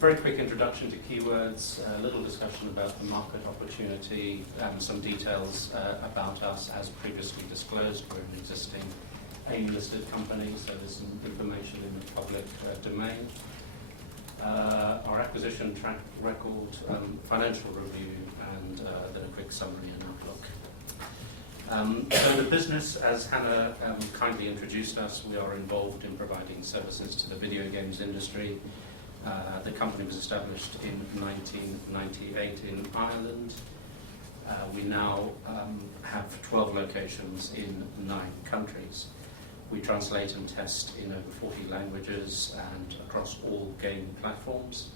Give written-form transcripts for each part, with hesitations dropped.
Very quick introduction to keywords, a little discussion about the market opportunity, some details about us as previously disclosed. We're an existing AIM-listed company, so there's some information in the public domain. Our acquisition track record, financial review, and then a quick summary and outlook. So the business, as Hannah kindly introduced us, we are involved in providing services to the video games industry. The company was established in 1998 in Ireland. We now have 12 locations in 9 countries. We translate and test in over 40 languages and across all game platforms.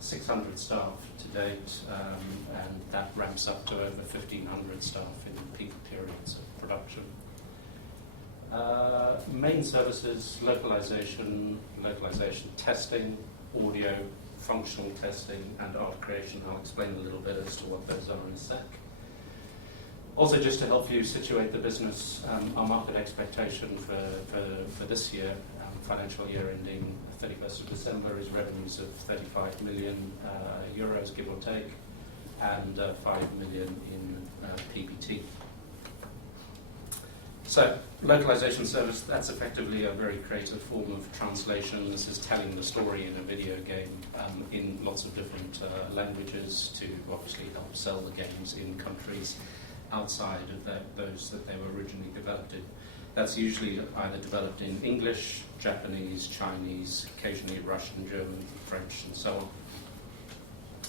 600 staff to date, and that ramps up to over 1,500 staff in peak periods of production. Main services: localization testing, audio, functional testing, and art creation. I'll explain a little bit as to what those are in a sec. Also, just to help you situate the business, our market expectation for this year, financial year ending 31st of December, is revenues of 35 million euros, give or take, and 5 million in PBT. So, localization service, that's effectively a very creative form of translation. This is telling the story in a video game in lots of different languages to obviously help sell the games in countries outside of those that they were originally developed in. That's usually either developed in English, Japanese, Chinese, occasionally Russian, German, French, and so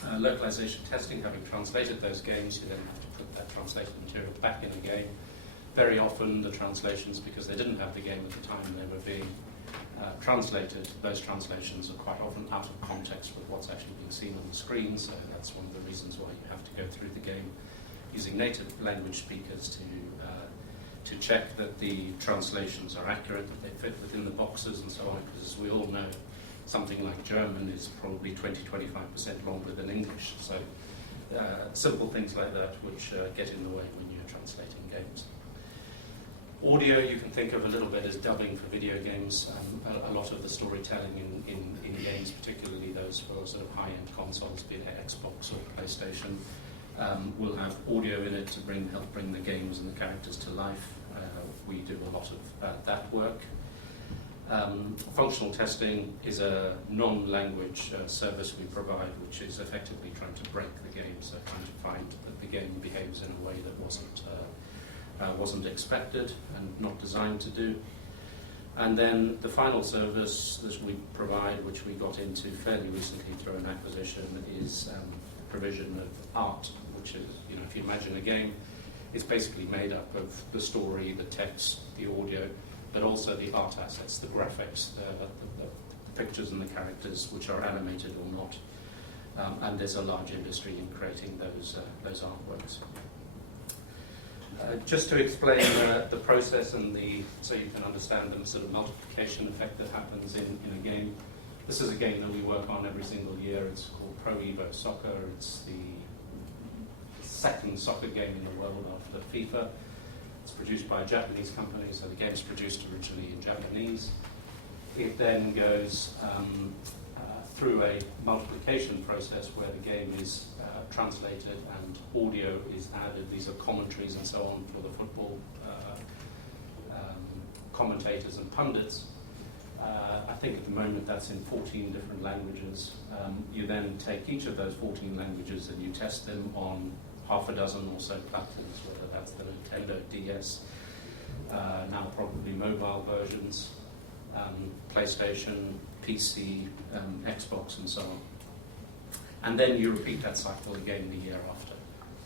on. Localization testing, having translated those games, you then have to put that translated material back in the game. Very often the translations, because they didn't have the game at the time they were being translated, those translations are quite often out of context with what's actually being seen on the screen, so that's one of the reasons why you have to go through the game using native language speakers to check that the translations are accurate, that they fit within the boxes and so on, because as we all know, something like German is probably 20-25% longer than English, so simple things like that which get in the way when you're translating games. Audio you can think of a little bit as dubbing for video games. A lot of the storytelling in games, particularly those for sort of high-end consoles, be it Xbox or PlayStation, will have audio in it to help bring the games and the characters to life. We do a lot of that work. Functional testing is a non-language service we provide, which is effectively trying to break the game, so trying to find that the game behaves in a way that wasn't expected and not designed to do. And then the final service that we provide, which we got into fairly recently through an acquisition, is provision of art, which is, if you imagine a game, it's basically made up of the story, the text, the audio, but also the art assets, the graphics, the pictures and the characters, which are animated or not. And there's a large industry in creating those artworks. Just to explain the process so you can understand the sort of multiplication effect that happens in a game. This is a game that we work on every single year. It's called Pro Evo Soccer. It's the second soccer game in the world after FIFA. It's produced by a Japanese company, so the game's produced originally in Japanese. It then goes through a multiplication process where the game is translated and audio is added. These are commentaries and so on for the football commentators and pundits. I think at the moment that's in 14 different languages. You then take each of those 14 languages and you test them on half a dozen or so platforms, whether that's the Nintendo DS, now probably mobile versions, PlayStation, PC, Xbox, and so on. And then you repeat that cycle again the year after.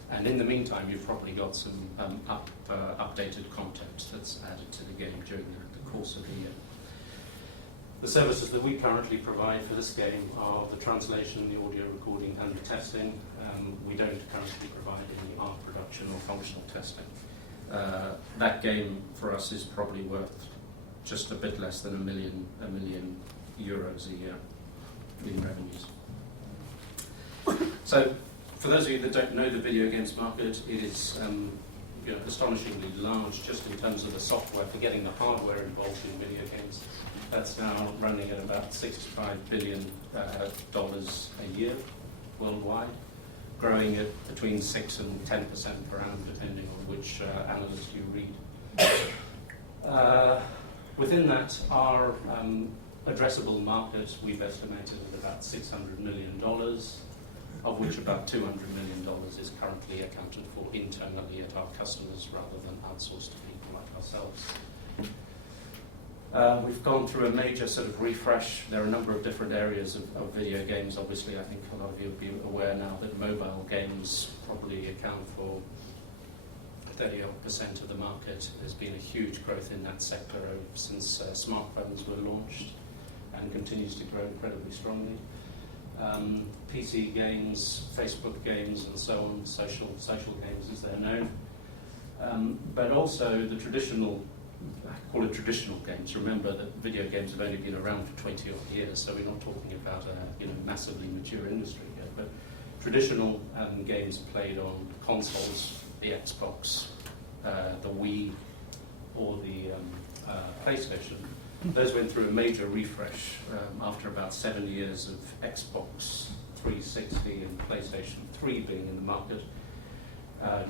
And in the meantime, you've probably got some updated content that's added to the game during the course of the year. The services that we currently provide for this game are the translation, the audio recording, and the testing. We don't currently provide any art production or functional testing. That game for us is probably worth just a bit less than a million euros a year in revenues. So, for those of you that don't know the video games market, it is astonishingly large just in terms of the software, forgetting the hardware involved in video games. That's now running at about $65 billion a year worldwide, growing at between 6 and 10% per annum, depending on which analyst you read. Within that, our addressable market we've estimated at about $600 million, of which about $200 million is currently accounted for internally at our customers rather than outsourced to people like ourselves. We've gone through a major sort of refresh. There are a number of different areas of video games. Obviously, I think a lot of you will be aware now that mobile games probably account for 30% of the market. There's been a huge growth in that sector since smartphones were launched and continues to grow incredibly strongly. PC games, Facebook games, and so on, social games as they're known. But also the traditional, I call it traditional games. Remember that video games have only been around for 20 odd years, so we're not talking about a massively mature industry yet. But traditional games played on consoles, the Xbox, the Wii, or the PlayStation. Those went through a major refresh after about 7 years of Xbox 360 and PlayStation 3 being in the market.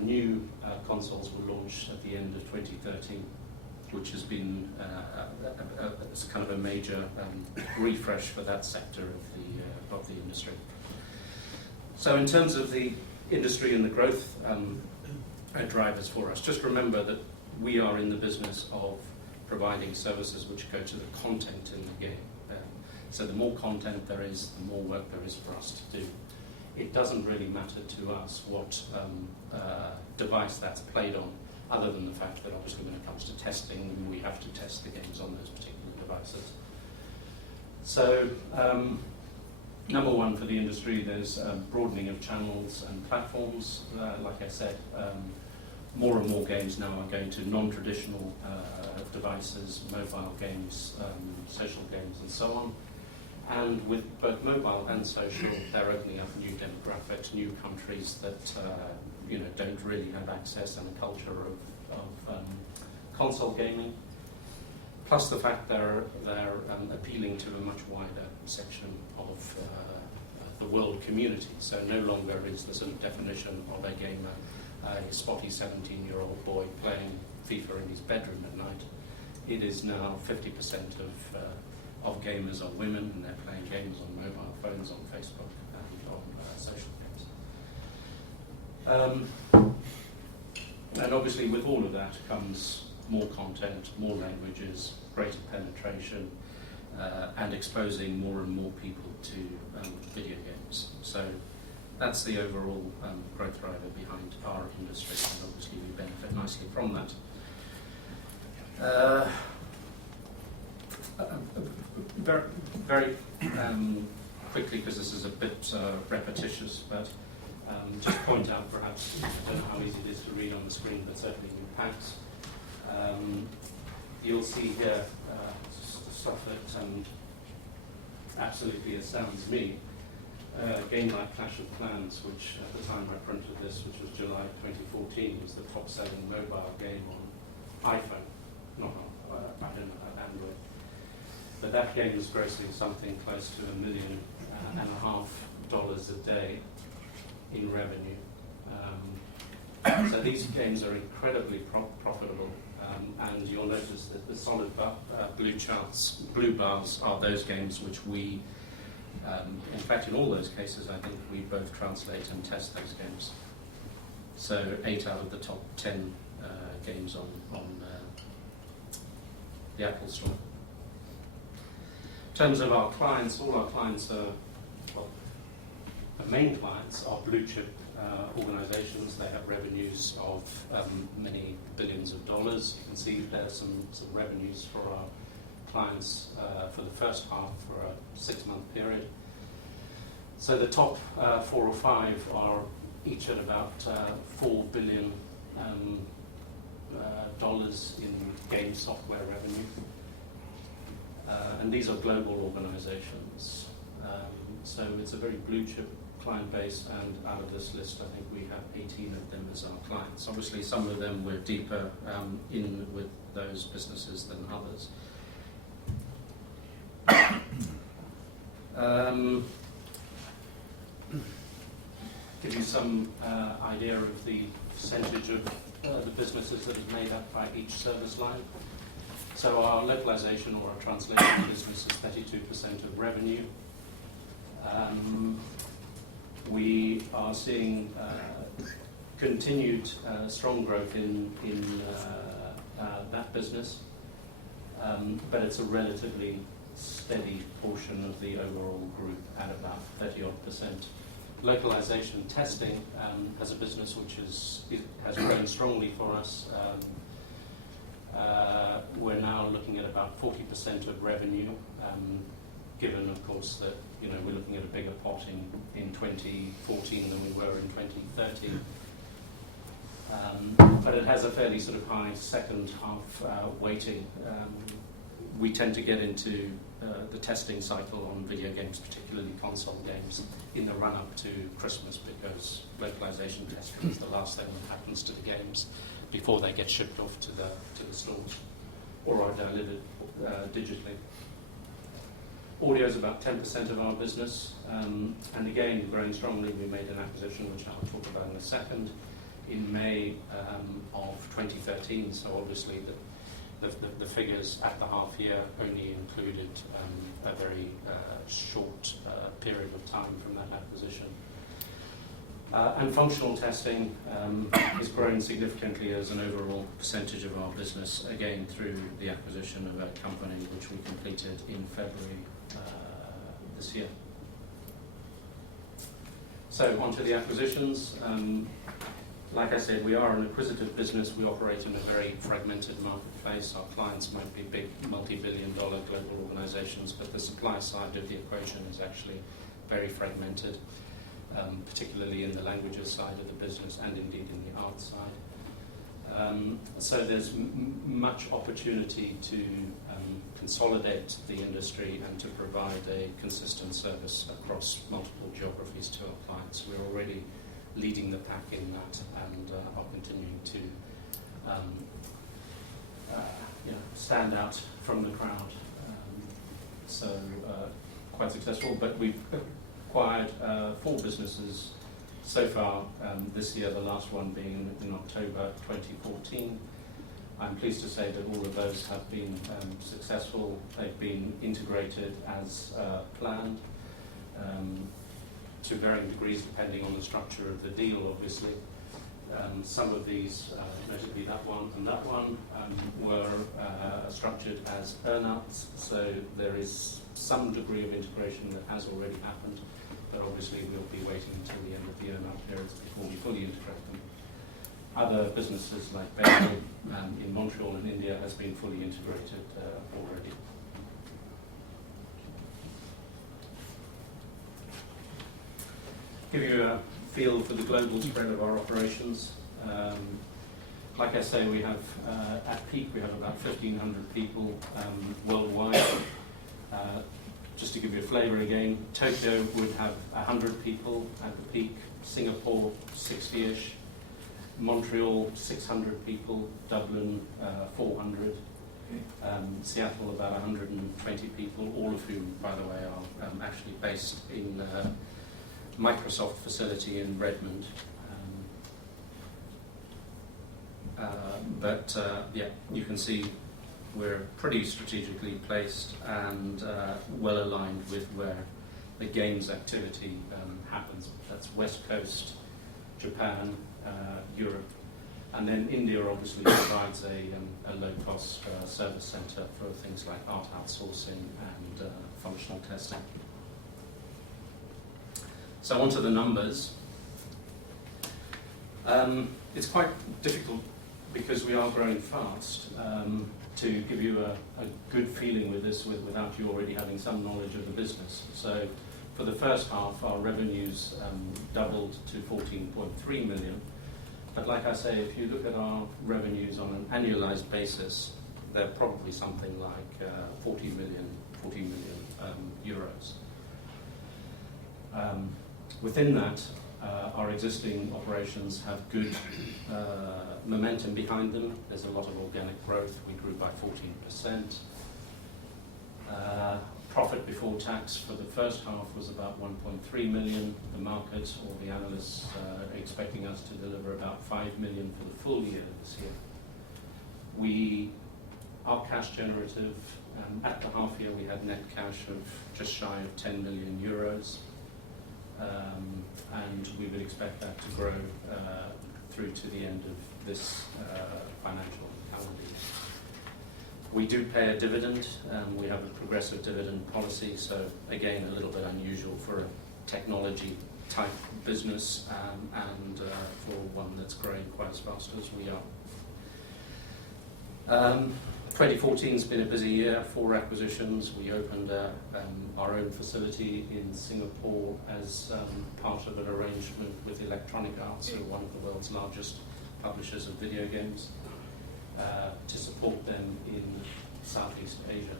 New consoles were launched at the end of 2013, which has been it's kind of a major refresh for that sector of the industry. So in terms of the industry and the growth drivers for us, just remember that we are in the business of providing services which go to the content in the game. So the more content there is, the more work there is for us to do. It doesn't really matter to us what device that's played on, other than the fact that obviously when it comes to testing, we have to test the games on those particular devices. So number one for the industry, there's broadening of channels and platforms. Like I said, more and more games now are going to non-traditional devices, mobile games, social games, and so on. And with both mobile and social, they're opening up new demographics, new countries that don't really have access and a culture of console gaming. Plus the fact they're appealing to a much wider section of the world community. So no longer is the sort of definition of a gamer a spotty 17-year-old boy playing FIFA in his bedroom at night. It is now 50% of gamers are women, and they're playing games on mobile phones, on Facebook, and on social games. And obviously with all of that comes more content, more languages, greater penetration, and exposing more and more people to video games. So that's the overall growth driver behind our industry, and obviously we benefit nicely from that. Very quickly, because this is a bit repetitious, but just point out perhaps, I don't know how easy it is to read on the screen, but certainly in packs. You'll see here stuff that absolutely astounds me. A game like Clash of Clans, which at the time I printed this, which was July 2014, was the top-selling mobile game on iPhone, not on, I don't know about Android. But that game was grossing something close to $1.5 million a day in revenue. So these games are incredibly profitable, and you'll notice that the solid blue bars are those games which we, in fact in all those cases I think we both translate and test those games. So 8 out of the top 10 games on the Apple Store. In terms of our clients, all our clients are, well, the main clients are blue chip organizations. They have revenues of many billions of dollars. You can see there's some revenues for our clients for the first half for a 6-month period. So the top 4 or 5 are each at about $4 billion in game software revenue. And these are global organizations. So it's a very blue chip client base, and out of this list, I think we have 18 of them as our clients. Obviously, some of them we're deeper in with those businesses than others. Give you some idea of the percentage of the businesses that is made up by each service line. So our localization or our translation business is 32% of revenue. We are seeing continued strong growth in that business, but it's a relatively steady portion of the overall group at about 30-odd%. Localization testing as a business which has grown strongly for us. We're now looking at about 40% of revenue, given, of course, that we're looking at a bigger pot in 2014 than we were in 2013. But it has a fairly sort of high second half weighting. We tend to get into the testing cycle on video games, particularly console games, in the run-up to Christmas, because localization testing is the last thing that happens to the games before they get shipped off to the stores or are delivered digitally. Audio is about 10% of our business, and again, growing strongly. We made an acquisition, which I'll talk about in a second, in May of 2013, so obviously the figures at the half year only included a very short period of time from that acquisition. And functional testing is growing significantly as an overall percentage of our business, again through the acquisition of a company which we completed in February this year. So onto the acquisitions. Like I said, we are an acquisitive business. We operate in a very fragmented marketplace. Our clients might be big multi-billion-dollar global organizations, but the supply side of the equation is actually very fragmented, particularly in the languages side of the business and indeed in the art side. So there's much opportunity to consolidate the industry and to provide a consistent service across multiple geographies to our clients. We're already leading the pack in that and are continuing to stand out from the crowd. So quite successful, but we've acquired 4 businesses so far this year, the last one being in October 2014. I'm pleased to say that all of those have been successful. They've been integrated as planned, to varying degrees depending on the structure of the deal, obviously. Some of these, notably that one and that one, were structured as earn-outs, so there is some degree of integration that has already happened, but obviously we'll be waiting until the end of the earn-out periods before we fully integrate them. Other businesses like Bayer in Montreal and India has been fully integrated already. Give you a feel for the global spread of our operations. Like I say, we have, at peak, we have about 1,500 people worldwide. Just to give you a flavour again, Tokyo would have 100 people at the peak, Singapore 60-ish, Montreal 600 people, Dublin 400, Seattle about 120 people, all of whom, by the way, are actually based in Microsoft facility in Redmond. Yeah, you can see we're pretty strategically placed and well aligned with where the games activity happens. That's West Coast, Japan, Europe, and then India obviously provides a low-cost service centre for things like art outsourcing and functional testing. So onto the numbers. It's quite difficult because we are growing fast to give you a good feeling with this without you already having some knowledge of the business. So for the first half, our revenues doubled to 14.3 million. But like I say, if you look at our revenues on an annualized basis, they're probably something like 40 million euros. Within that, our existing operations have good momentum behind them. There's a lot of organic growth. We grew by 14%. Profit before tax for the first half was about 1.3 million. The market or the analysts are expecting us to deliver about 5 million for the full year this year. We are cash generative. At the half year we had net cash of just shy of 10 million euros. And we would expect that to grow through to the end of this financial calendar year. We do pay a dividend. We have a progressive dividend policy, so again a little bit unusual for a technology type business and for one that's growing quite as fast as we are. 2014 has been a busy year, 4 acquisitions. We opened our own facility in Singapore as part of an arrangement with Electronic Arts, who are one of the world's largest publishers of video games, to support them in Southeast Asia.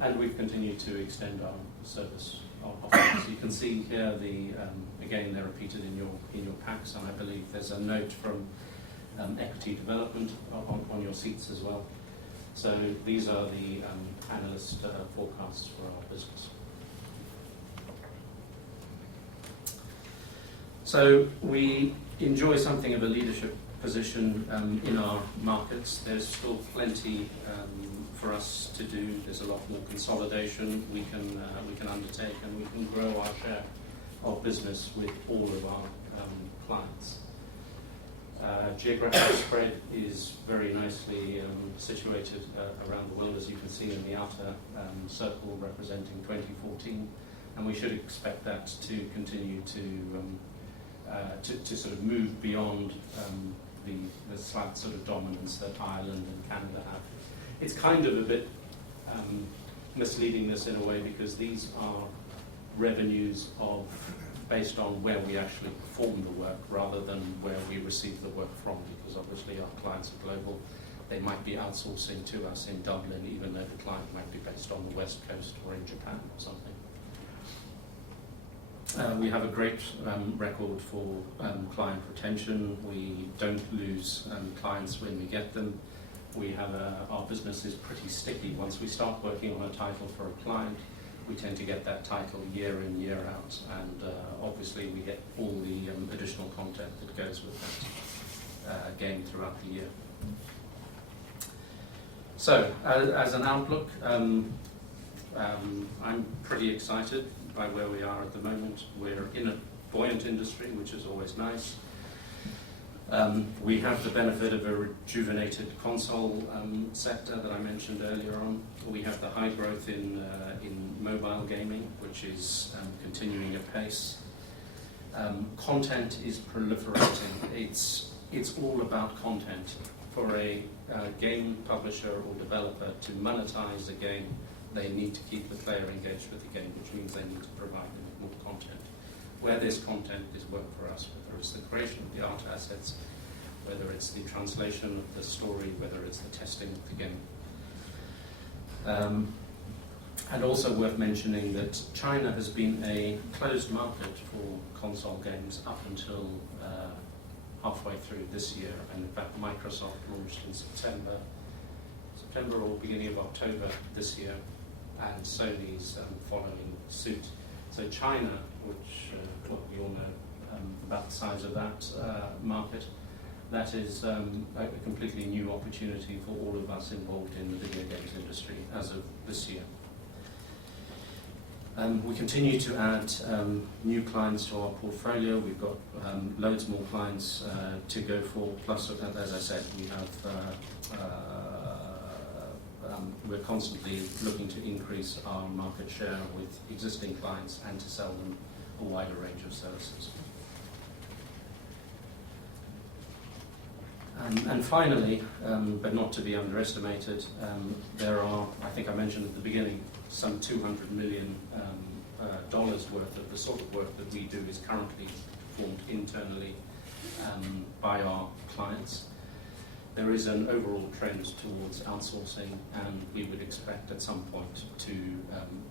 And we've continued to extend our service offerings. You can see here again they're repeated in your packs, and I believe there's a note from equity development on your seats as well. So these are the analyst forecasts for our business. So we enjoy something of a leadership position in our markets. There's still plenty for us to do. There's a lot more consolidation we can undertake, and we can grow our share of business with all of our clients. Geographic spread is very nicely situated around the world, as you can see in the outer circle representing 2014, and we should expect that to continue to sort of move beyond the slight sort of dominance that Ireland and Canada have. It's kind of a bit misleading this in a way, because these are revenues based on where we actually perform the work rather than where we receive the work from, because obviously our clients are global. They might be outsourcing to us in Dublin, even though the client might be based on the West Coast or in Japan or something. We have a great record for client retention. We don't lose clients when we get them. We have our business is pretty sticky. Once we start working on a title for a client, we tend to get that title year in, year out, and obviously we get all the additional content that goes with that game throughout the year. So, as an outlook, I'm pretty excited by where we are at the moment. We're in a buoyant industry, which is always nice. We have the benefit of a rejuvenated console sector that I mentioned earlier on. We have the high growth in mobile gaming, which is continuing at pace. Content is proliferating. It's all about content. For a game publisher or developer to monetize a game, they need to keep the player engaged with the game, which means they need to provide them with more content. Where there's content is work for us, whether it's the creation of the art assets, whether it's the translation of the story, whether it's the testing of the game. And also worth mentioning that China has been a closed market for console games up until halfway through this year, and in fact Microsoft launched in September or beginning of October this year, and Sony's following suit. So China, which we all know about the size of that market, that is a completely new opportunity for all of us involved in the video games industry as of this year. We continue to add new clients to our portfolio. We've got loads more clients to go for, plus, as I said, we have we're constantly looking to increase our market share with existing clients and to sell them a wider range of services. And finally, but not to be underestimated, there are, I think I mentioned at the beginning, some $200 million worth of the sort of work that we do is currently performed internally by our clients. there is an overall trend towards outsourcing, and we would expect at some point to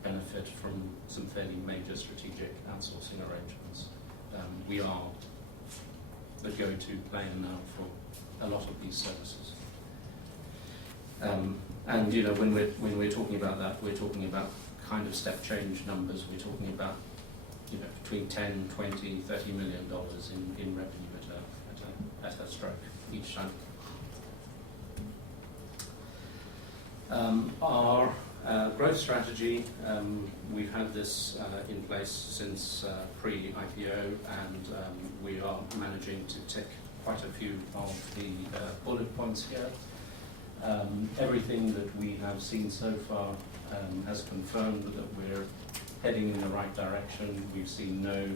benefit from some fairly major strategic outsourcing arrangements. We are the go-to player now for a lot of these services. And you know, when we're talking about that, we're talking about kind of step change numbers. We're talking about, you know, between 10, 20, $30 million in revenue at a stroke each time. Our growth strategy, we've had this in place since pre-IPO, and we are managing to tick quite a few of the bullet points here. Everything that we have seen so far has confirmed that we're heading in the right direction. We've seen no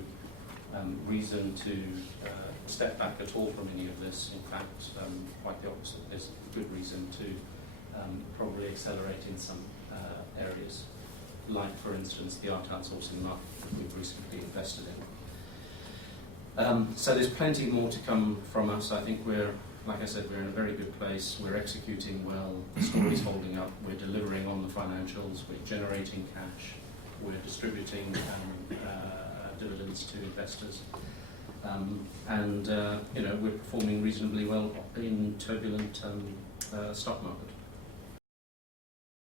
reason to step back at all from any of this. In fact, quite the opposite. There's good reason to probably accelerate in some areas, like, for instance, the art outsourcing market that we've recently invested in. So there's plenty more to come from us. I think we're, like I said, we're in a very good place. We're executing well. The story's holding up. We're delivering on the financials. We're generating cash. We're distributing dividends to investors. And you know, we're performing reasonably well in turbulent stock market.